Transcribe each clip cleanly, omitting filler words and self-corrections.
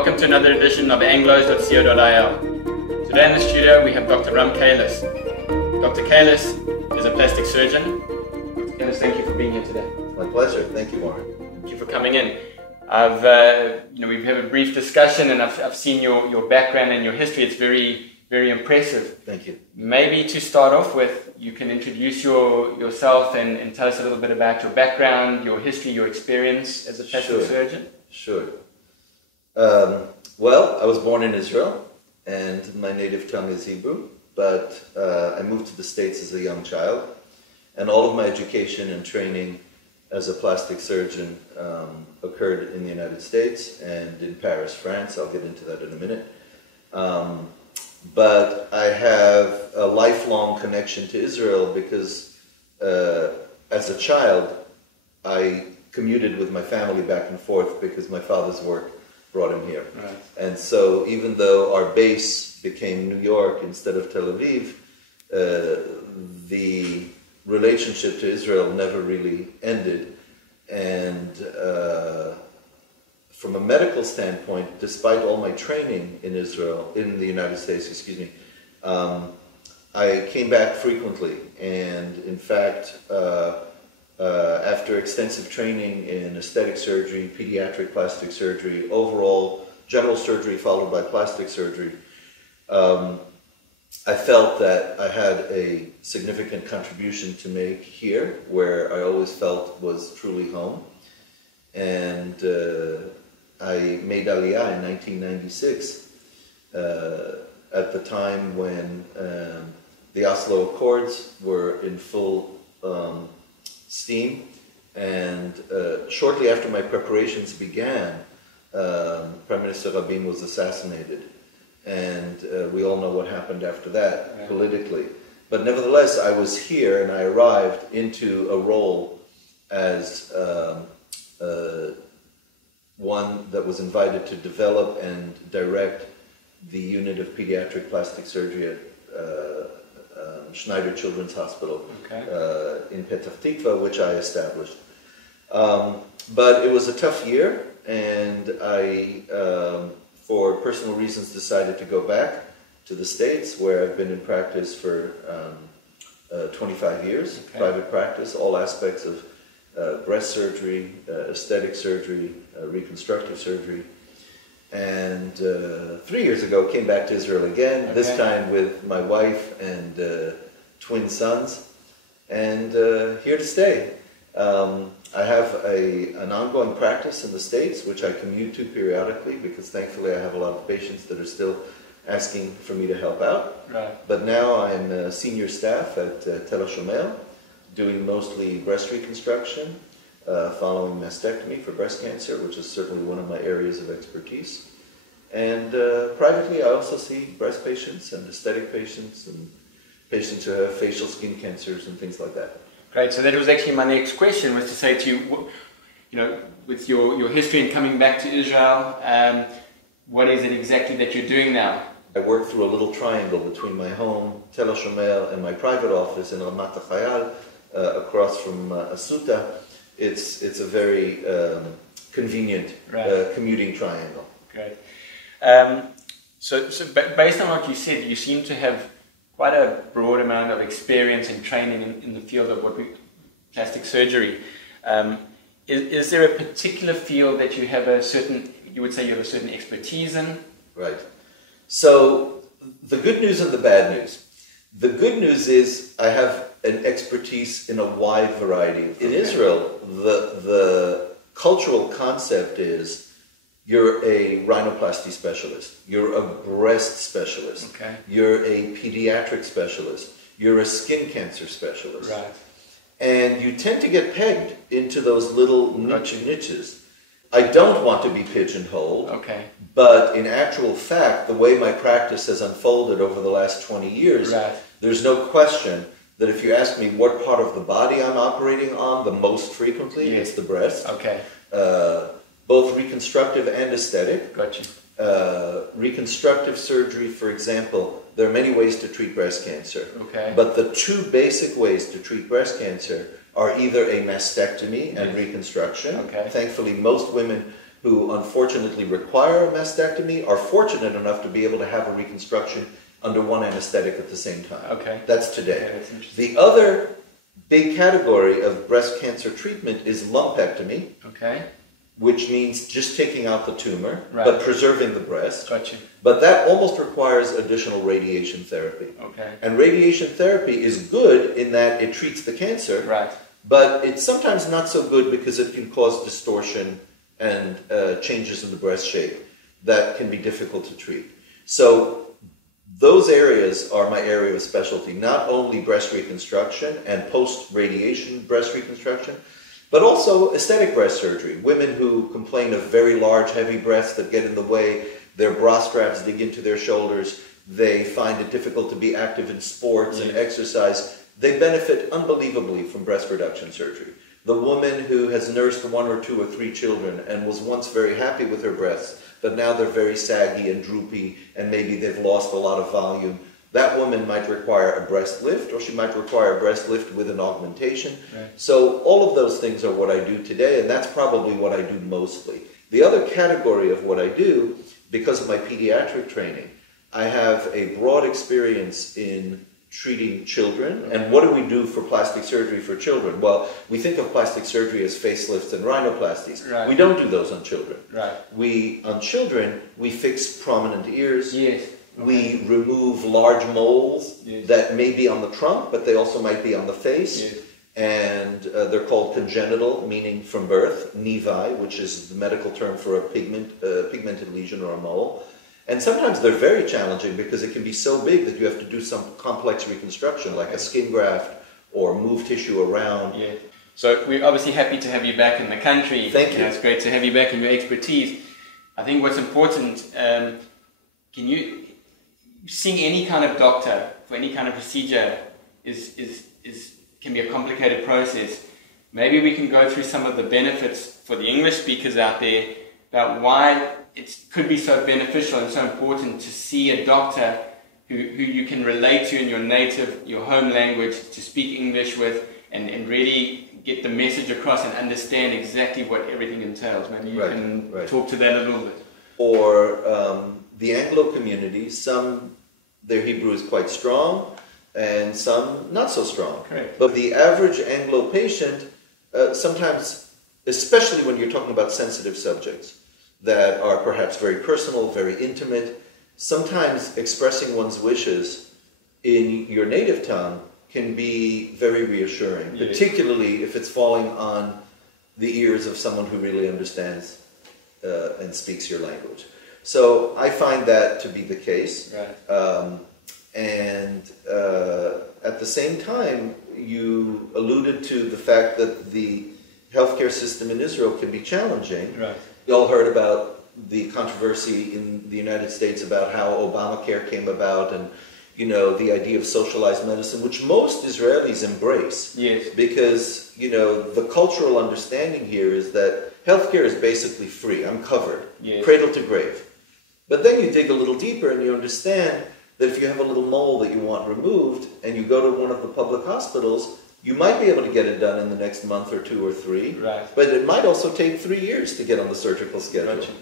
Welcome to another edition of anglos.co.il. Today in the studio we have Dr. Kalus. Dr. Kalus is a plastic surgeon. Dr. Kalus, thank you for being here today. My pleasure. Thank you, Warren. Thank you for coming in. We've had a brief discussion, and I've seen your background and your history. It's very, very impressive. Thank you. Maybe to start off with, you can introduce yourself and tell us a little bit about your background, your history, your experience as a plastic surgeon. Sure. Well, I was born in Israel, and my native tongue is Hebrew, but I moved to the States as a young child, and all of my education and training as a plastic surgeon occurred in the United States and in Paris, France. I'll get into that in a minute. But I have a lifelong connection to Israel because as a child, I commuted with my family back and forth because my father's work brought him here. Right. And so even though our base became New York instead of Tel Aviv, the relationship to Israel never really ended. And from a medical standpoint, despite all my training in the United States, I came back frequently. And in fact, after extensive training in aesthetic surgery, pediatric plastic surgery, overall general surgery followed by plastic surgery, I felt that I had a significant contribution to make here, where I always felt was truly home. And I made Aliyah in 1996, at the time when the Oslo Accords were in full steam, and shortly after my preparations began, Prime Minister Rabin was assassinated, and we all know what happened after that politically. But nevertheless, I was here, and I arrived into a role as one that was invited to develop and direct the unit of pediatric plastic surgery at Schneider Children's Hospital in Petah Tikva, which I established. But it was a tough year, and I, for personal reasons, decided to go back to the States, where I've been in practice for 25 years, private practice, all aspects of breast surgery, aesthetic surgery, reconstructive surgery. And 3 years ago, came back to Israel again, this time with my wife and twin sons, and here to stay. I have an ongoing practice in the States, which I commute to periodically, because thankfully I have a lot of patients that are still asking for me to help out. Right. But now I'm senior staff at Tel Shomer, doing mostly breast reconstruction, following mastectomy for breast cancer, which is certainly one of my areas of expertise. And privately, I also see breast patients and aesthetic patients and patients who have facial skin cancers and things like that. Great. So that was actually my next question, was to say to you, with your history and coming back to Israel, what is it exactly that you're doing now? I work through a little triangle between my home, Tel Shomer, and my private office in Ramat HaChayal, across from Asuta. It's a very convenient commuting triangle. Great. So based on what you said, you seem to have quite a broad amount of experience and training in the field of plastic surgery. Is there a particular field that you have you would say you have a certain expertise in? Right. So the good news and the bad news. The good news is I have an expertise in a wide variety. In Israel, the cultural concept is you're a rhinoplasty specialist, you're a breast specialist, you're a pediatric specialist, you're a skin cancer specialist. Right. And you tend to get pegged into those little niches. I don't want to be pigeonholed, but in actual fact, the way my practice has unfolded over the last 20 years, there's no question that if you ask me what part of the body I'm operating on the most frequently, it's the breast. Both reconstructive and aesthetic. Gotcha. Reconstructive surgery, for example, there are many ways to treat breast cancer. But the two basic ways to treat breast cancer are either a mastectomy and reconstruction. Thankfully, most women who unfortunately require a mastectomy are fortunate enough to be able to have a reconstruction under one anesthetic at the same time. Okay. That's today. Okay, that's interesting. The other big category of breast cancer treatment is lumpectomy, Okay. which means just taking out the tumor, Right. but preserving the breast. Gotcha. But that almost requires additional radiation therapy. Okay. And radiation therapy is good in that it treats the cancer, Right. but it's sometimes not so good because it can cause distortion and changes in the breast shape that can be difficult to treat. So those areas are my area of specialty, not only breast reconstruction and post-radiation breast reconstruction, but also aesthetic breast surgery. Women who complain of very large, heavy breasts that get in the way, their bra straps dig into their shoulders, they find it difficult to be active in sports and exercise, they benefit unbelievably from breast reduction surgery. The woman who has nursed 1 or 2 or 3 children and was once very happy with her breasts, but now they're very saggy and droopy and maybe they've lost a lot of volume, that woman might require a breast lift, or she might require a breast lift with an augmentation. Right. So all of those things are what I do today, and that's probably what I do mostly. The other category of what I do, because of my pediatric training, I have a broad experience in treating children. And what do we do for plastic surgery for children? Well, we think of plastic surgery as facelifts and rhinoplasties. Right. We don't do those on children. Right. On children, we fix prominent ears. Yes. We remove large moles Yes. that may be on the trunk, but they also might be on the face. Yes. And they're called congenital, meaning from birth, nevi, which is the medical term for a pigmented lesion or a mole. And sometimes they're very challenging because it can be so big that you have to do some complex reconstruction, like a skin graft or move tissue around. Yeah. So we're obviously happy to have you back in the country. Thank you. It's great to have you back and your expertise. I think what's important, seeing any kind of doctor for any kind of procedure can be a complicated process. Maybe we can go through some of the benefits for the English speakers out there about why it could be so beneficial and so important to see a doctor who you can relate to in your home language, to speak English with, and really get the message across and understand exactly what everything entails. Maybe you can talk to that a little bit. Or the Anglo community, their Hebrew is quite strong, and some not so strong. Correct. But the average Anglo patient, sometimes, especially when you're talking about sensitive subjects that are perhaps very personal, very intimate, sometimes expressing one's wishes in your native tongue can be very reassuring, particularly if it's falling on the ears of someone who really understands and speaks your language. So I find that to be the case. Right. At the same time, you alluded to the fact that the healthcare system in Israel can be challenging. Right. You all heard about the controversy in the United States about how Obamacare came about, and the idea of socialized medicine, which most Israelis embrace. Yes. Because the cultural understanding here is that healthcare is basically free. I'm covered, cradle to grave. But then you dig a little deeper and you understand that if you have a little mole that you want removed and you go to one of the public hospitals, you might be able to get it done in the next month or 2 or 3. Right. But it might also take 3 years to get on the surgical schedule. Gotcha.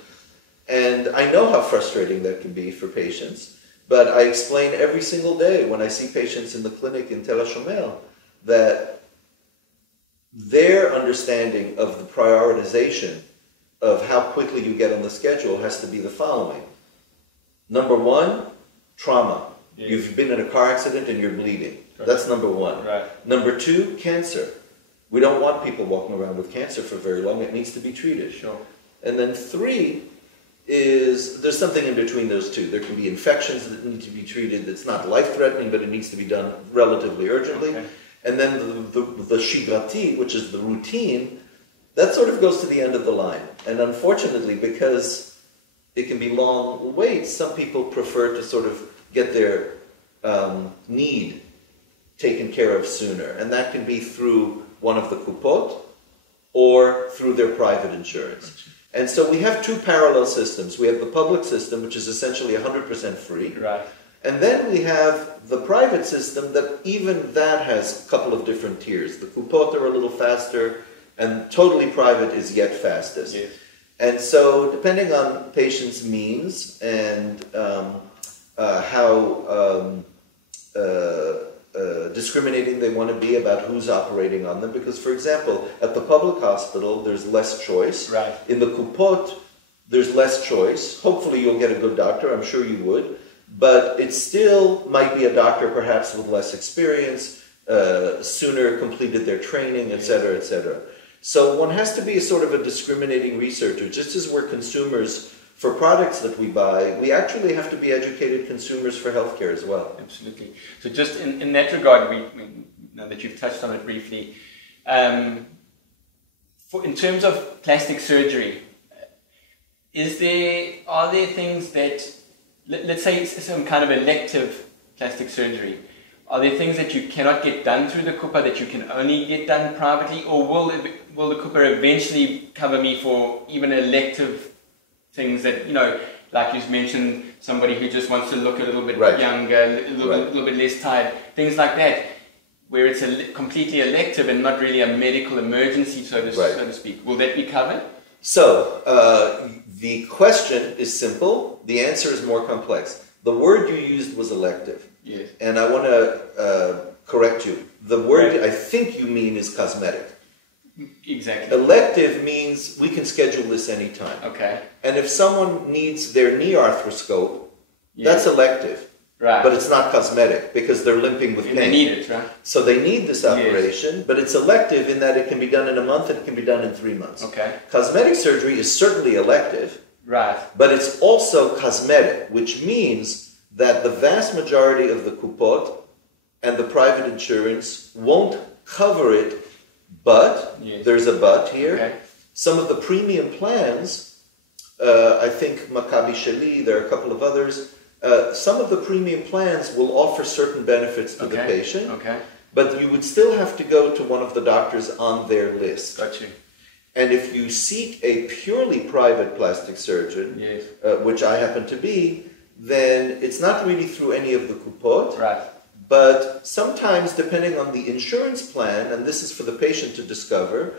And I know how frustrating that can be for patients. But I explain every single day when I see patients in the clinic in Tel HaShomer that their understanding of the prioritization of how quickly you get on the schedule has to be the following. Number 1, trauma. Yes. You've been in a car accident and you're bleeding. That's number 1. Right. Number 2, cancer. We don't want people walking around with cancer for very long. It needs to be treated. Sure. And then 3 is, there's something in between those 2. There can be infections that need to be treated that's not life-threatening, but it needs to be done relatively urgently. Okay. And then the shigrati, which is the routine, that sort of goes to the end of the line. And unfortunately, because it can be long waits, some people prefer to sort of get their need taken care of sooner. And that can be through one of the Kupot or through their private insurance. And so we have 2 parallel systems. We have the public system, which is essentially 100% free. Right. And then we have the private system that even that has a couple of different tiers. The Kupot are a little faster, and totally private is yet fastest. Yes. And so, depending on patients' means and how discriminating they want to be about who's operating on them, because, for example, at the public hospital, there's less choice. Right. In the Kupot, there's less choice. Hopefully, you'll get a good doctor. I'm sure you would. But it still might be a doctor perhaps with less experience, sooner completed their training, etc., etc. So one has to be a sort of a discriminating researcher. Just as we're consumers for products that we buy, we actually have to be educated consumers for healthcare as well. Absolutely. So just in that regard, now that you've touched on it briefly, in terms of plastic surgery, are there things that, let's say it's some kind of elective plastic surgery, are there things that you cannot get done through the Kupot that you can only get done privately, or will the Kupot eventually cover me for even elective things that, like you mentioned, somebody who just wants to look a little bit younger, a little bit less tired, things like that, where it's completely elective and not really a medical emergency, so to speak. Will that be covered? So, the question is simple, the answer is more complex. The word you used was elective. Yes. And I want to correct you. The word I think you mean is cosmetic. Exactly. Elective means we can schedule this anytime. Okay. And if someone needs their knee arthroscope, that's elective. Right. But it's not cosmetic because they're limping with pain. They need it, right? So they need this operation, but it's elective in that it can be done in a month and it can be done in 3 months. Okay. Cosmetic surgery is certainly elective. Right. But it's also cosmetic, which means that the vast majority of the Kupot and the private insurance won't cover it, but, there's a but here, some of the premium plans, I think Maccabi Sheli, there are a couple of others, some of the premium plans will offer certain benefits to the patient, but you would still have to go to one of the doctors on their list. Got you. And if you seek a purely private plastic surgeon, which I happen to be, then it's not really through any of the Kupot. Right. But sometimes, depending on the insurance plan, and this is for the patient to discover,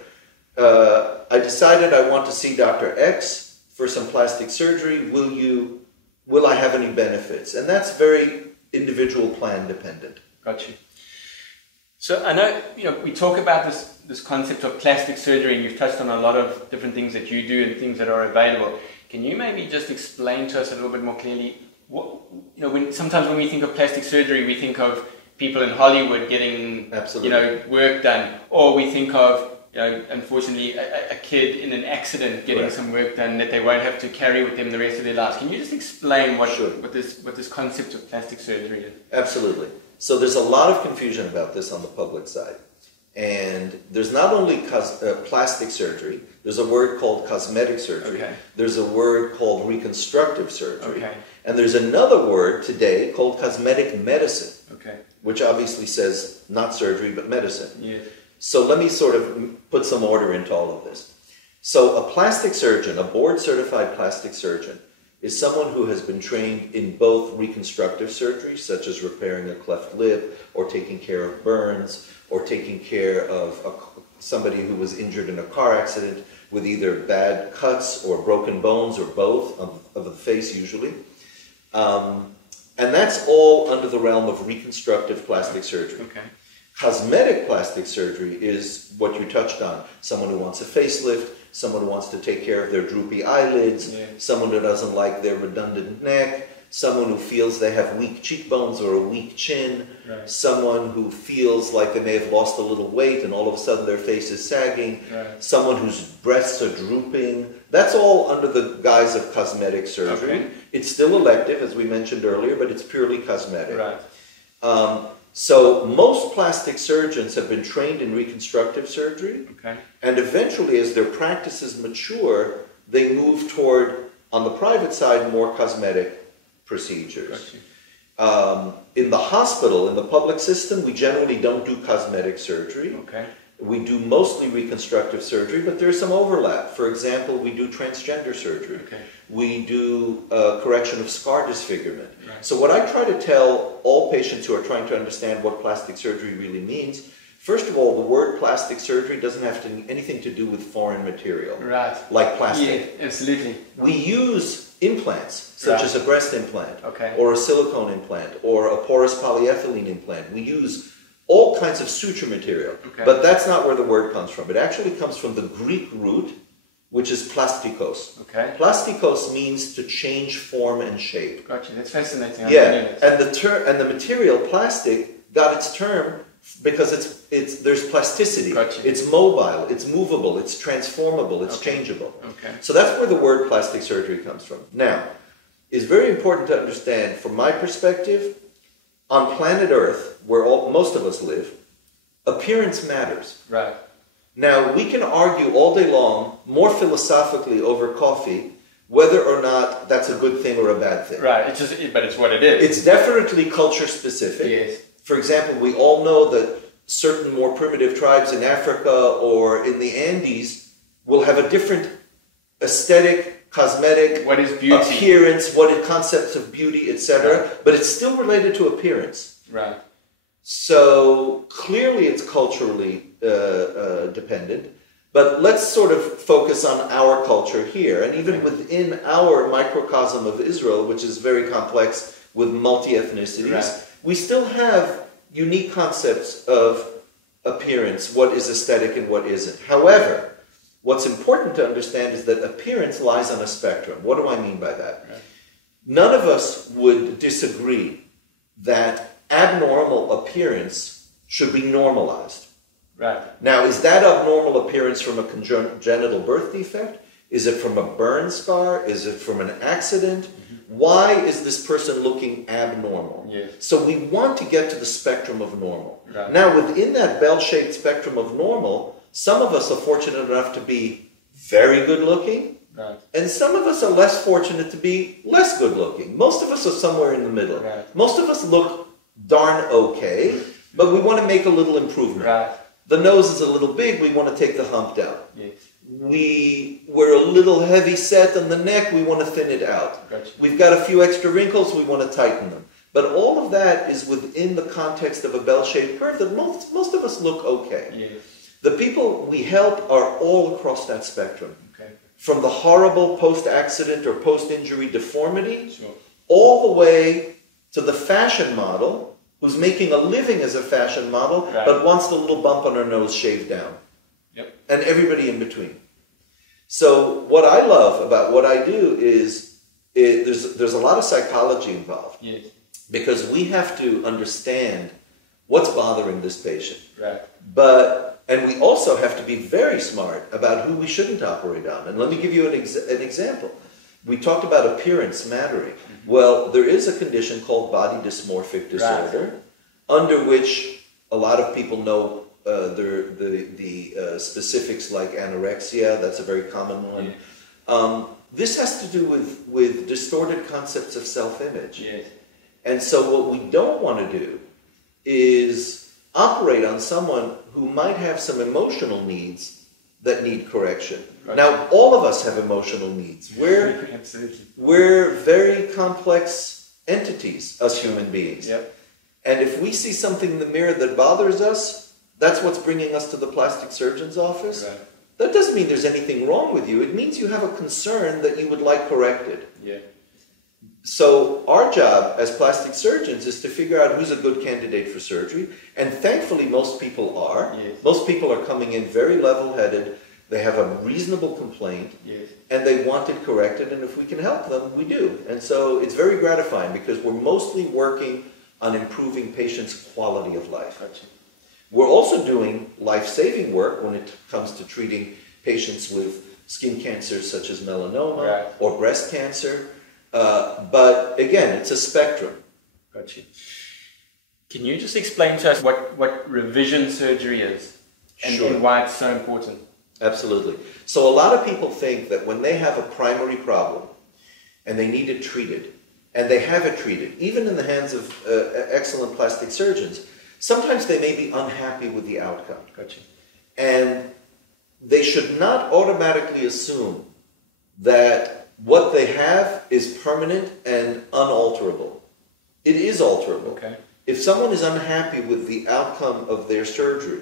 I decided I want to see Dr. X for some plastic surgery. Will I have any benefits? And that's very individual plan dependent. Got you. So I know, we talk about this concept of plastic surgery, and you've touched on a lot of different things that you do and things that are available. Can you maybe just explain to us a little bit more clearly? Sometimes when we think of plastic surgery, we think of people in Hollywood getting, work done, or we think of, unfortunately, a kid in an accident getting some work done that they won't have to carry with them the rest of their lives. Can you just explain what this concept of plastic surgery is? Absolutely. So there's a lot of confusion about this on the public side. And there's not only plastic surgery, there's a word called cosmetic surgery, there's a word called reconstructive surgery, and there's another word today called cosmetic medicine, which obviously says not surgery but medicine. So let me sort of put some order into all of this. So a plastic surgeon, a board-certified plastic surgeon, is someone who has been trained in both reconstructive surgery, such as repairing a cleft lip, or taking care of burns, or taking care of somebody who was injured in a car accident with either bad cuts or broken bones or both of the face usually. And that's all under the realm of reconstructive plastic surgery. Cosmetic plastic surgery is what you touched on. Someone who wants a facelift, someone who wants to take care of their droopy eyelids, someone who doesn't like their redundant neck, someone who feels they have weak cheekbones or a weak chin, someone who feels like they may have lost a little weight and all of a sudden their face is sagging, someone whose breasts are drooping. That's all under the guise of cosmetic surgery. It's still elective, as we mentioned earlier, but it's purely cosmetic. So most plastic surgeons have been trained in reconstructive surgery, and eventually as their practices mature, they move toward, on the private side, more cosmetic procedures. In the hospital, in the public system, we generally don't do cosmetic surgery. We do mostly reconstructive surgery, but there's some overlap. For example, we do transgender surgery. We do correction of scar disfigurement. So what I try to tell all patients who are trying to understand what plastic surgery really means, First of all, the word plastic surgery doesn't have anything to do with foreign material. Right. Like plastic. Yeah, absolutely. We use implants, such as a breast implant, or a silicone implant, or a porous polyethylene implant. We use all kinds of suture material. But that's not where the word comes from. It actually comes from the Greek root, which is plastikos. Plastikos means to change form and shape. Gotcha. That's fascinating. Yeah, and the material plastic got its term because there's plasticity. It's mobile, it's movable, it's transformable, it's changeable. So that's where the word plastic surgery comes from. Now, it's very important to understand, from my perspective, on planet Earth, where most of us live, appearance matters. Right. Now, we can argue all day long, more philosophically over coffee, whether or not that's a good thing or a bad thing. Right, but it's what it is. It's definitely culture specific. Yes. For example, we all know that certain more primitive tribes in Africa or in the Andes will have a different aesthetic, cosmetic, what is beauty? Appearance, concepts of beauty, etc. But it's still related to appearance. Right. So clearly it's culturally dependent. But let's sort of focus on our culture here. And even within our microcosm of Israel, which is very complex with multi-ethnicities, we still have unique concepts of appearance, what is aesthetic and what isn't. However, what's important to understand is that appearance lies on a spectrum. What do I mean by that? None of us would disagree that abnormal appearance should be normalized. Right. Now, is that abnormal appearance from a congenital birth defect? Is it from a burn scar? Is it from an accident? Why is this person looking abnormal? Yes. So we want to get to the spectrum of normal. Right. Now, within that bell-shaped spectrum of normal, some of us are fortunate enough to be very good looking, and some of us are less fortunate to be less good looking. Most of us are somewhere in the middle. Right. Most of us look darn okay, but we want to make a little improvement. Right. The nose is a little big, we want to take the hump down. Yes. We're a little heavy set on the neck, we want to thin it out. Gotcha. We've got a few extra wrinkles, we want to tighten them. But all of that is within the context of a bell-shaped curve that most of us look okay. Yes. The people we help are all across that spectrum. Okay. From the horrible post-accident or post-injury deformity, Sure. all the way to the fashion model, who's making a living as a fashion model, but wants the little bump on her nose shaved down. Yep. And everybody in between. So what I love about what I do is there's a lot of psychology involved. Yes. Because we have to understand what's bothering this patient. Right. And we also have to be very smart about who we shouldn't operate on. And let me give you an example. We talked about appearance mattering. Well, there is a condition called body dysmorphic disorder, under which a lot of people know the specifics like anorexia. That's a very common one. Yeah. This has to do with distorted concepts of self-image. Yes. And so what we don't want to do is operate on someone who might have some emotional needs that need correction. Right. Now, all of us have emotional needs. We're very complex entities, us human beings. Yep. And if we see something in the mirror that bothers us, that's what's bringing us to the plastic surgeon's office. Right. That doesn't mean there's anything wrong with you. It means you have a concern that you would like corrected. Yeah. So our job as plastic surgeons is to figure out who's a good candidate for surgery. And thankfully, most people are. Yes. Most people are coming in very level-headed. They have a reasonable complaint. Yes. And they want it corrected. And if we can help them, we do. And so it's very gratifying because we're mostly working on improving patients' quality of life. Gotcha. We're also doing life-saving work when it comes to treating patients with skin cancers such as melanoma or breast cancer. But again, it's a spectrum. Gotcha. Can you just explain to us what revision surgery is and why it's so important? Absolutely. So a lot of people think that when they have a primary problem and they need it treated, and they have it treated, even in the hands of excellent plastic surgeons, sometimes they may be unhappy with the outcome. Gotcha. And they should not automatically assume that what they have is permanent and unalterable. It is alterable. Okay. If someone is unhappy with the outcome of their surgery,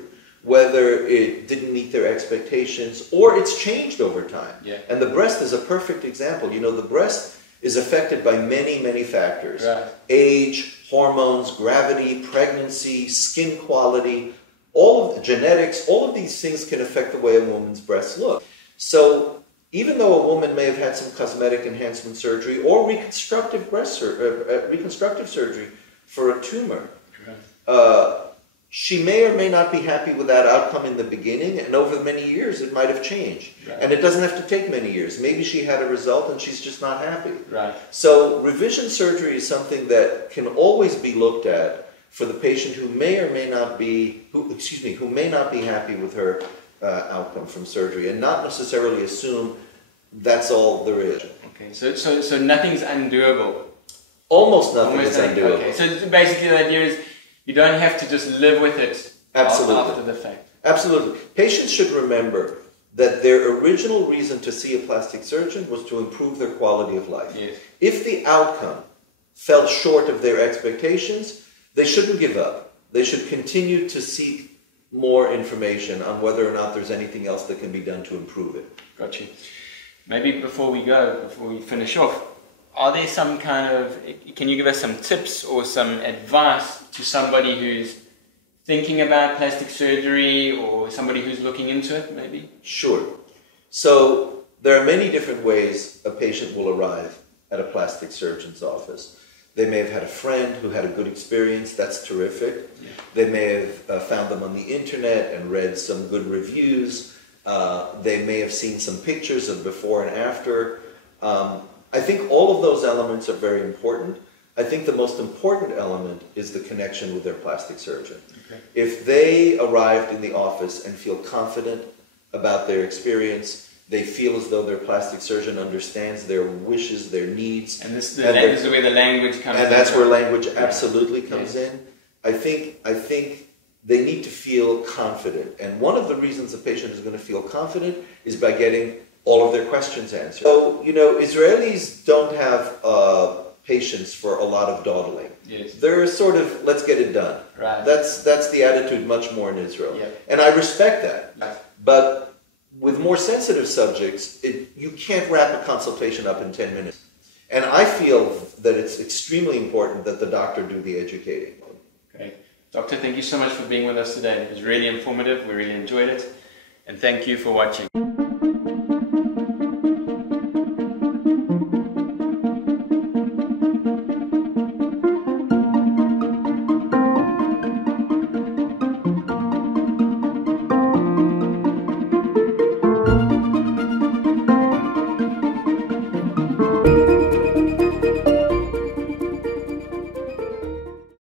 whether it didn't meet their expectations, or it's changed over time. Yeah. And the breast is a perfect example. You know, the breast is affected by many, many factors. Right. Age, hormones, gravity, pregnancy, skin quality, all of the genetics, all of these things can affect the way a woman's breasts look. So even though a woman may have had some cosmetic enhancement surgery or reconstructive surgery for a tumor, she may or may not be happy with that outcome in the beginning, and over many years it might have changed. Right. And it doesn't have to take many years. Maybe she had a result and she's just not happy. Right. So revision surgery is something that can always be looked at for the patient who may or may not be, who may not be happy with her outcome from surgery, and not necessarily assume that's all there is. Okay, so nothing's undoable. Almost nothing is undoable. Okay, so basically the idea is you don't have to just live with it after the fact. Absolutely. Patients should remember that their original reason to see a plastic surgeon was to improve their quality of life. Yes. If the outcome fell short of their expectations, they shouldn't give up. They should continue to seek more information on whether or not there's anything else that can be done to improve it. Got you. Maybe before we finish off, are there some kind of, can you give us some tips or some advice to somebody who's thinking about plastic surgery or somebody who's looking into it, maybe? Sure. So there are many different ways a patient will arrive at a plastic surgeon's office. They may have had a friend who had a good experience. That's terrific. Yeah. They may have found them on the internet and read some good reviews. They may have seen some pictures of before and after. I think all of those elements are very important. I think the most important element is the connection with their plastic surgeon. Okay. If they arrived in the office and feel confident about their experience, they feel as though their plastic surgeon understands their wishes, their needs. And this is where the language comes in. And that's where language absolutely comes in. I think they need to feel confident. And one of the reasons a patient is going to feel confident is by getting all of their questions answered. So, you know, Israelis don't have patience for a lot of dawdling. Yes. They're sort of, let's get it done. Right. That's the attitude much more in Israel. Yep. And I respect that. Right. But with more sensitive subjects, you can't wrap a consultation up in 10 minutes. And I feel that it's extremely important that the doctor do the educating. Great. Doctor, thank you so much for being with us today. It was really informative. We really enjoyed it. And thank you for watching.